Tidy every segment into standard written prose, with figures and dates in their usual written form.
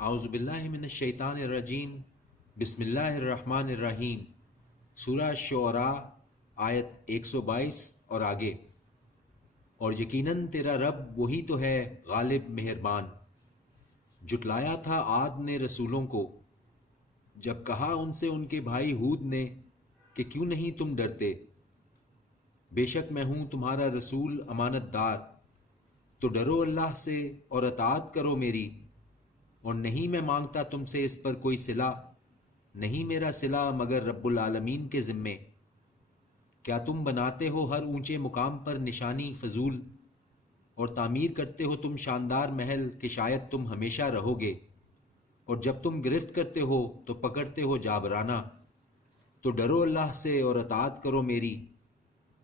اعوذ باللہ من الشیطان الرجیم، بسم اللہ الرحمن الرحیم۔ سورہ شعراء آیت 122 اور آگے۔ اور یقیناً تیرا رب وہی تو ہے غالب مہربان۔ جھٹلایا تھا عاد نے رسولوں کو، جب کہا ان سے ان کے بھائی ہود نے کہ کیوں نہیں تم ڈرتے، بے شک میں ہوں تمہارا رسول امانت دار، تو ڈرو اللہ سے اور اطاعت کرو میری، اور نہیں میں مانگتا تم سے اس پر کوئی صلہ، نہیں میرا صلہ مگر رب العالمین کے ذمے۔ کیا تم بناتے ہو ہر اونچے مقام پر نشانی فضول، اور تعمیر کرتے ہو تم شاندار محل کہ شاید تم ہمیشہ رہو گے، اور جب تم گرفت کرتے ہو تو پکڑتے ہو جابرانہ، تو ڈرو اللہ سے اور اطاعت کرو میری،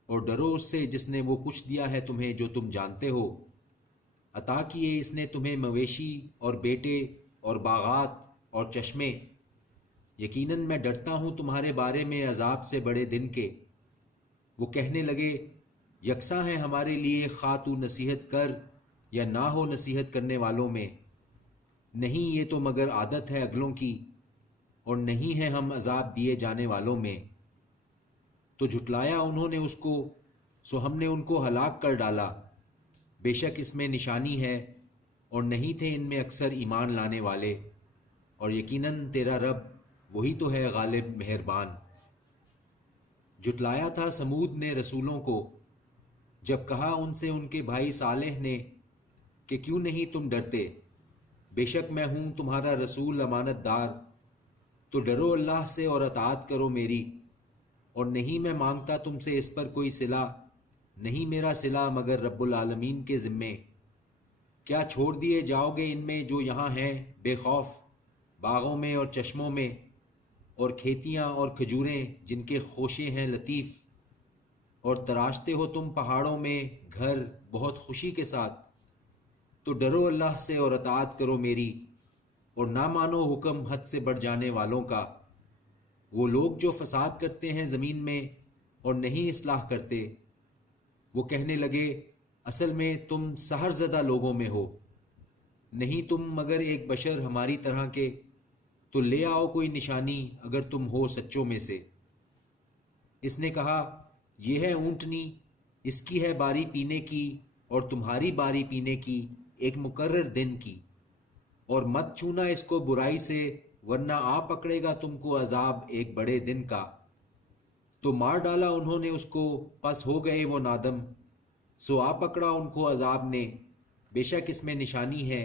اور ڈرو اس سے جس نے وہ کچھ دیا ہے تمہیں جو تم جانتے ہو۔ عطا کیے اس نے تمہیں مویشی اور بیٹے اور باغات اور چشمے، یقیناً میں ڈرتا ہوں تمہارے بارے میں عذاب سے بڑے دن کے۔ وہ کہنے لگے یکساں ہے ہمارے لیے خواہ تو نصیحت کر یا نہ ہو نصیحت کرنے والوں میں، نہیں یہ تو مگر عادت ہے اگلوں کی، اور نہیں ہے ہم عذاب دیے جانے والوں میں۔ تو جھٹلایا انہوں نے اس کو، سو ہم نے ان کو ہلاک کر ڈالا، بے شک اس میں نشانی ہے، اور نہیں تھے ان میں اکثر ایمان لانے والے، اور یقیناً تیرا رب وہی تو ہے غالب مہربان۔ جھٹلایا تھا سمود نے رسولوں کو، جب کہا ان سے ان کے بھائی صالح نے کہ کیوں نہیں تم ڈرتے، بے شک میں ہوں تمہارا رسول امانت دار، تو ڈرو اللہ سے اور اطاعت کرو میری، اور نہیں میں مانگتا تم سے اس پر کوئی صلہ، نہیں میرا صلہ مگر رب العالمین کے ذمے۔ کیا چھوڑ دیے جاؤ گے ان میں جو یہاں ہیں بے خوف، باغوں میں اور چشموں میں، اور کھیتیاں اور کھجوریں جن کے خوشے ہیں لطیف، اور تراشتے ہو تم پہاڑوں میں گھر بہت خوشی کے ساتھ، تو ڈرو اللہ سے اور اطاعت کرو میری، اور نہ مانو حکم حد سے بڑھ جانے والوں کا۔ وہ لوگ جو فساد کرتے ہیں زمین میں اور نہیں اصلاح کرتے، وہ کہنے لگے اصل میں تم سحر زدہ لوگوں میں ہو، نہیں تم مگر ایک بشر ہماری طرح کے، تو لے آؤ کوئی نشانی اگر تم ہو سچوں میں سے۔ اس نے کہا یہ ہے اونٹنی، اس کی ہے باری پینے کی اور تمہاری باری پینے کی ایک مقرر دن کی، اور مت چھونا اس کو برائی سے ورنہ آ پکڑے گا تم کو عذاب ایک بڑے دن کا۔ تو مار ڈالا انہوں نے اس کو، پس ہو گئے وہ نادم، سو آ پکڑا ان کو عذاب نے، بے شک اس میں نشانی ہے،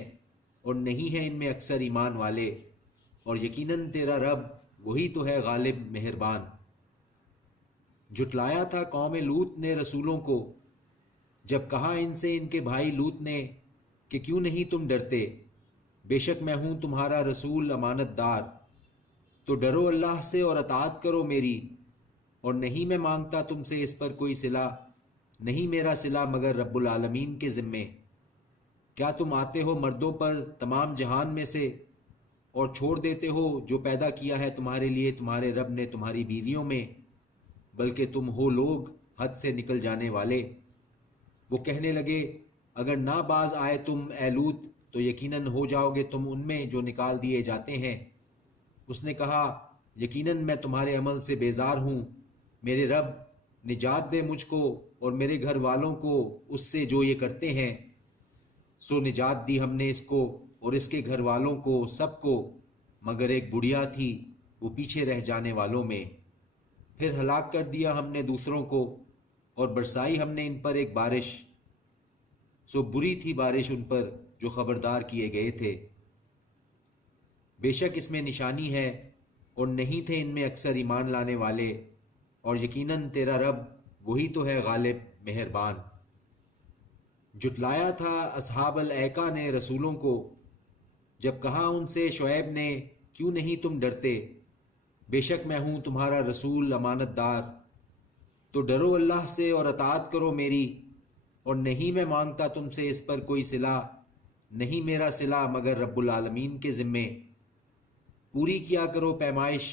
اور نہیں ہے ان میں اکثر ایمان والے، اور یقیناً تیرا رب وہی تو ہے غالب مہربان۔ جھٹلایا تھا قوم لوط نے رسولوں کو، جب کہا ان سے ان کے بھائی لوط نے کہ کیوں نہیں تم ڈرتے، بے شک میں ہوں تمہارا رسول امانت دار، تو ڈرو اللہ سے اور اطاعت کرو میری، اور نہیں میں مانگتا تم سے اس پر کوئی صلہ، نہیں میرا صلہ مگر رب العالمین کے ذمے۔ کیا تم آتے ہو مردوں پر تمام جہان میں سے، اور چھوڑ دیتے ہو جو پیدا کیا ہے تمہارے لیے تمہارے رب نے تمہاری بیویوں میں، بلکہ تم ہو لوگ حد سے نکل جانے والے۔ وہ کہنے لگے اگر نہ باز آئے تم اے لوط تو یقیناً ہو جاؤ گے تم ان میں جو نکال دیے جاتے ہیں۔ اس نے کہا یقیناً میں تمہارے عمل سے بیزار ہوں، میرے رب نجات دے مجھ کو اور میرے گھر والوں کو اس سے جو یہ کرتے ہیں۔ سو نجات دی ہم نے اس کو اور اس کے گھر والوں کو سب کو، مگر ایک بڑھیا تھی وہ پیچھے رہ جانے والوں میں۔ پھر ہلاک کر دیا ہم نے دوسروں کو، اور برسائی ہم نے ان پر ایک بارش، سو بری تھی بارش ان پر جو خبردار کیے گئے تھے۔ بے شک اس میں نشانی ہے، اور نہیں تھے ان میں اکثر ایمان لانے والے، اور یقیناً تیرا رب وہی تو ہے غالب مہربان۔ جھٹلایا تھا اصحاب الایکہ نے رسولوں کو، جب کہا ان سے شعیب نے کیوں نہیں تم ڈرتے، بے شک میں ہوں تمہارا رسول امانت دار، تو ڈرو اللہ سے اور اطاعت کرو میری، اور نہیں میں مانگتا تم سے اس پر کوئی صلہ، نہیں میرا صلہ مگر رب العالمین کے ذمے۔ پوری کیا کرو پیمائش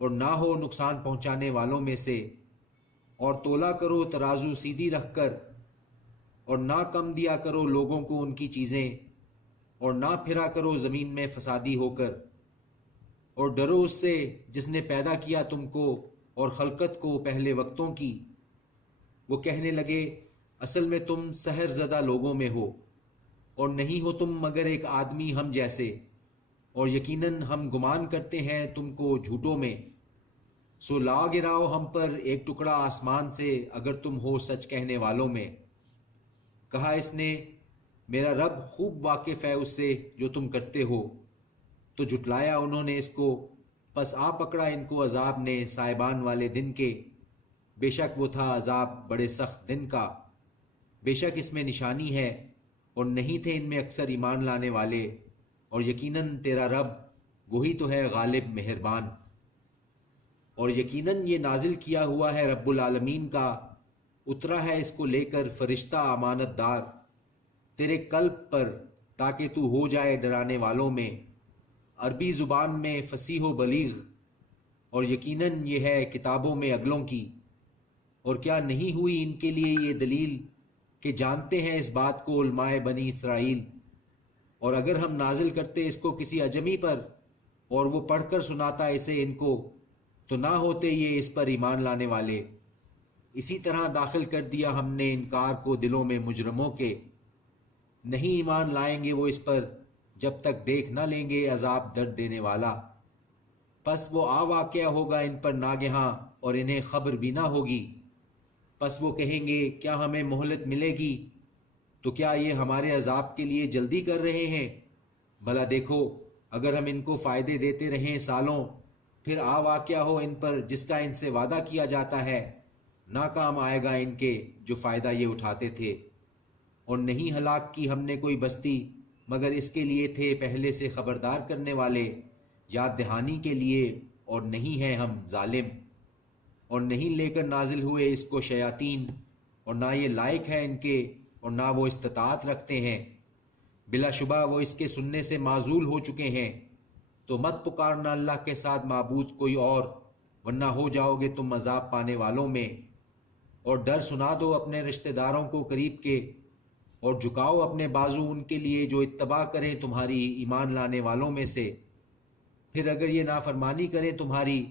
اور نہ ہو نقصان پہنچانے والوں میں سے، اور تولا کرو ترازو سیدھی رکھ کر، اور نہ کم دیا کرو لوگوں کو ان کی چیزیں، اور نہ پھرا کرو زمین میں فسادی ہو کر، اور ڈرو اس سے جس نے پیدا کیا تم کو اور خلقت کو پہلے وقتوں کی۔ وہ کہنے لگے اصل میں تم سحر زدہ لوگوں میں ہو، اور نہیں ہو تم مگر ایک آدمی ہم جیسے، اور یقیناً ہم گمان کرتے ہیں تم کو جھوٹوں میں۔ سو لا گراؤ ہم پر ایک ٹکڑا آسمان سے اگر تم ہو سچ کہنے والوں میں۔ کہا اس نے میرا رب خوب واقف ہے اس سے جو تم کرتے ہو۔ تو جھٹلایا انہوں نے اس کو، پس آ پکڑا ان کو عذاب نے سائبان والے دن کے، بے شک وہ تھا عذاب بڑے سخت دن کا۔ بے شک اس میں نشانی ہے، اور نہیں تھے ان میں اکثر ایمان لانے والے، اور یقیناً تیرا رب وہی تو ہے غالب مہربان۔ اور یقیناً یہ نازل کیا ہوا ہے رب العالمین کا، اترا ہے اس کو لے کر فرشتہ امانت دار تیرے قلب پر، تاکہ تو ہو جائے ڈرانے والوں میں، عربی زبان میں فصیح و بلیغ، اور یقیناً یہ ہے کتابوں میں اگلوں کی۔ اور کیا نہیں ہوئی ان کے لیے یہ دلیل کہ جانتے ہیں اس بات کو علماء بنی اسرائیل، اور اگر ہم نازل کرتے اس کو کسی اجمی پر اور وہ پڑھ کر سناتا اسے ان کو، تو نہ ہوتے یہ اس پر ایمان لانے والے۔ اسی طرح داخل کر دیا ہم نے انکار کو دلوں میں مجرموں کے، نہیں ایمان لائیں گے وہ اس پر جب تک دیکھ نہ لیں گے عذاب درد دینے والا۔ پس وہ آ واقعہ ہوگا ان پر ناگہاں اور انہیں خبر بھی نہ ہوگی۔ پس وہ کہیں گے کیا ہمیں مہلت ملے گی؟ تو کیا یہ ہمارے عذاب کے لیے جلدی کر رہے ہیں؟ بھلا دیکھو اگر ہم ان کو فائدے دیتے رہیں سالوں، پھر آ واقعہ ہو ان پر جس کا ان سے وعدہ کیا جاتا ہے، نہ کام آئے گا ان کے جو فائدہ یہ اٹھاتے تھے۔ اور نہیں ہلاک کی ہم نے کوئی بستی مگر اس کے لیے تھے پہلے سے خبردار کرنے والے، یاد دہانی کے لیے، اور نہیں ہیں ہم ظالم۔ اور نہیں لے کر نازل ہوئے اس کو شیاطین، اور نہ یہ لائق ہے ان کے، اور نہ وہ استطاعت رکھتے ہیں، بلا شبہ وہ اس کے سننے سے معزول ہو چکے ہیں۔ تو مت پکارنا اللہ کے ساتھ معبود کوئی اور، ورنہ ہو جاؤ گے تم عذاب پانے والوں میں۔ اور ڈر سنا دو اپنے رشتہ داروں کو قریب کے، اور جھکاؤ اپنے بازو ان کے لیے جو اتباع کریں تمہاری ایمان لانے والوں میں سے۔ پھر اگر یہ نافرمانی کریں تمہاری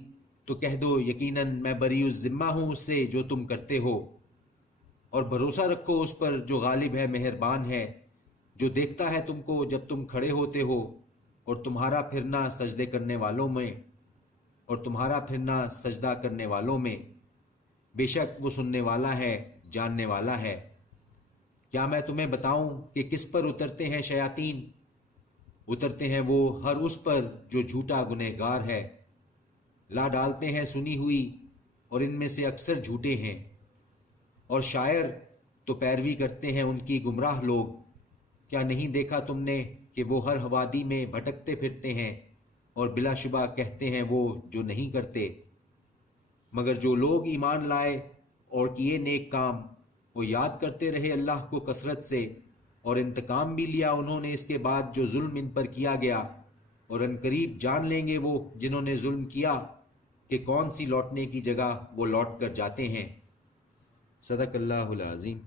تو کہہ دو یقیناً میں بری الذمہ ہوں اس سے جو تم کرتے ہو، اور بھروسہ رکھو اس پر جو غالب ہے مہربان ہے، جو دیکھتا ہے تم کو جب تم کھڑے ہوتے ہو اور تمہارا پھرنا سجدے کرنے والوں میں، اور تمہارا پھرنا سجدہ کرنے والوں میں، بے شک وہ سننے والا ہے جاننے والا ہے۔ کیا میں تمہیں بتاؤں کہ کس پر اترتے ہیں شیاطین؟ اترتے ہیں وہ ہر اس پر جو جھوٹا گنہگار ہے، لا ڈالتے ہیں سنی ہوئی، اور ان میں سے اکثر جھوٹے ہیں۔ اور شاعر تو پیروی کرتے ہیں ان کی گمراہ لوگ۔ کیا نہیں دیکھا تم نے کہ وہ ہر وادی میں بھٹکتے پھرتے ہیں، اور بلا شبہ کہتے ہیں وہ جو نہیں کرتے۔ مگر جو لوگ ایمان لائے اور کیے نیک کام، وہ یاد کرتے رہے اللہ کو کثرت سے، اور انتقام بھی لیا انہوں نے اس کے بعد جو ظلم ان پر کیا گیا، اور عنقریب جان لیں گے وہ جنہوں نے ظلم کیا کہ کون سی لوٹنے کی جگہ وہ لوٹ کر جاتے ہیں۔ صدق اللہ العظیم۔